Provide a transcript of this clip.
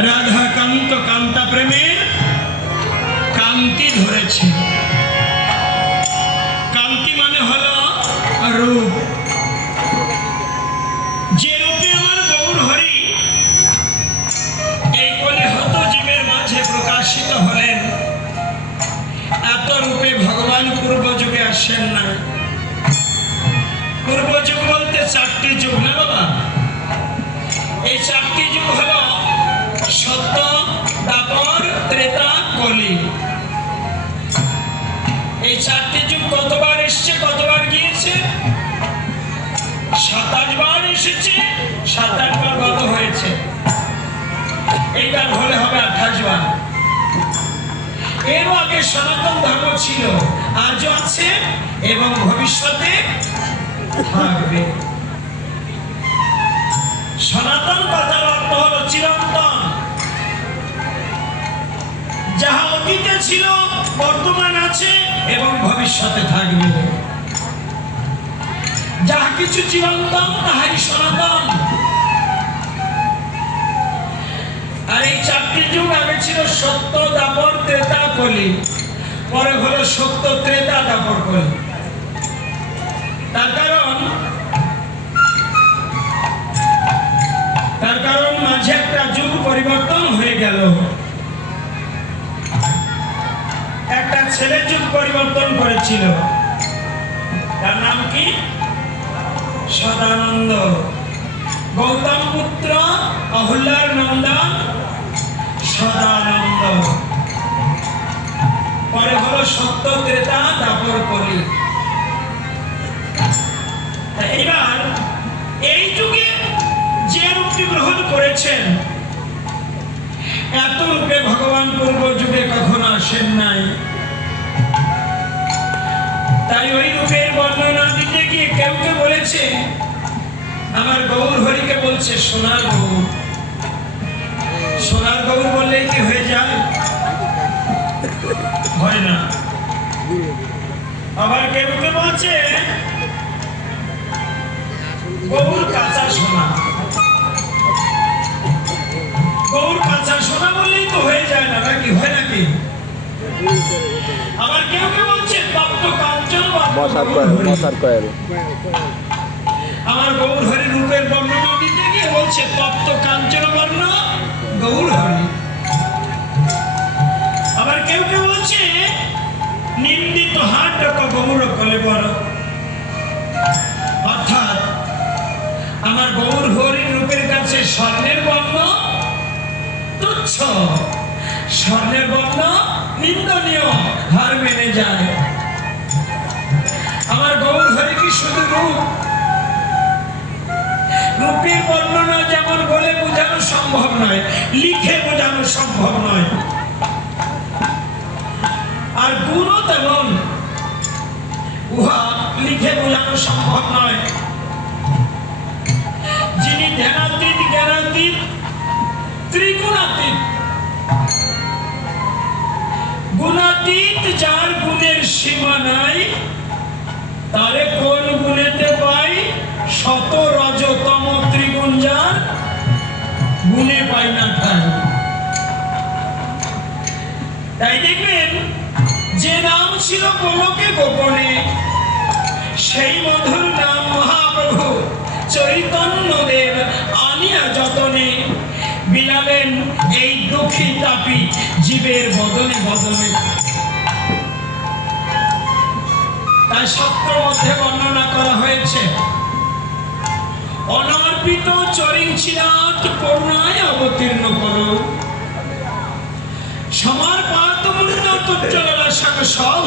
রাধা কান্ত কান্তা প্রেমের কান্তি ধরেছে। কান্তি মানে হলো রূপ। যে রূপে আমার গৌর হরি এই কোলে হত জীবের মাঝে প্রকাশিত হলেন, এত রূপে ভগবান পূর্ব যুগে আসেন না। পূর্ব যুগ বলতে চারটি যুগ না বাবা। এই চারটি যুগ হলো সত্য, দ্বাপর, ত্রেতা, কলি। এই চারটি যুগ কতবার এসছে, কতবার গিয়েছে? 27 বার এসেছে, 27 বার গত হয়েছে। এইবার হলে হবে 28 বার। এর আগে সনাতন ধর্ম ছিল, আজও আছে এবং ভবিষ্যতে থাকবে। সনাতন কথার অর্থ হলো চিরন্তন। যাহা অতীতে ছিল, বর্তমান আছে এবং ভবিষ্যতে থাকবে। যাহা কিছু চিরন্তন তাহাই সনাতন। আর এই চারটি যুগ আগে ছিল সত্য, দ্বাপর, ত্রেতা, কলি। পরে হলো সত্য, ত্রেতা, দ্বাপর, কলি। তার কারণ মাঝে একটা যুগ পরিবর্তন হয়ে গেল। একটা ছেলে যুগ পরিবর্তন করেছিল, তার নাম কি? সদানন্দ। গৌতম পুত্র অহল্যার নন্দন সদানন্দ। পরে হলো সত্য, ত্রেতা, দ্বাপর, কলি। এইবার এই যুগে যে রূপটি গ্রহণ করেছেন, এত রূপে ভগবান পূর্ব যুগে কখনো আসেন নাই। তাই ওই রূপের বর্ণনা দিতে গিয়ে কেউ কেউ বলেছে, আমার গৌর হরিকে বলছে সোনার গৌর। সোনার গৌর বললেই কি হয়ে যায়? হয় না। আবার কেউ কেউ বলছে গৌর কাঁচা সোনা। গৌর কাঁচা সোনা বললেই তো হয়ে যায় না, নাকি হয় নাকি? আবার কেউ কেউ বলছে তপ্ত কাঞ্চন আমার গৌর হরি রূপের বর্ণনা দিতে গিয়ে বলছে তপ্ত কাঞ্চন বর্ণ গৌর হরি। আবার কেউ কেউ বলছে নিন্দিত হাট গৌর কলে বড়। অর্থাৎ আমার গৌর হরি রূপের কাছে স্বর্ণের বর্ণ তুচ্ছ, স্বর্ণের বর্ণ নিন্দনীয়, হার মেনে যায়। আমার গৌর হরি কি শুধু রূপ? রূপের বর্ণনা যেমন বলে বোঝানো সম্ভব নয়, লিখে বোঝানো সম্ভব নয়। আর গুণও তেমন, উহা লিখে বোঝানো সম্ভব নয়। যিনি ধ্যানাতীত, জ্ঞানাতীত, ত্রিগুণাতীত, গুণাতীত, যার গুণের সীমা নাই, তারে কোন গুণেতে পাই? শত রজতম ত্রিগুণ যার গুণে পাই না ঠাই। তাই দেখবেন যে নাম ছিল গোলকে গোপনে, সেই মধুর নাম মহাপ্রভু চৈতন্য দেব আনিয়া যতনে বিলালেন এই দুঃখী তাপি জীবের বদনে বদনে। তাই শাস্ত্র মধ্যে বর্ণনা করা হয়েছে, অনর্পিত চরিঞ্চিরাত করুণায় অবতীর্ণ করো, সমর্পাত মূর্ত তুচ্ছ সব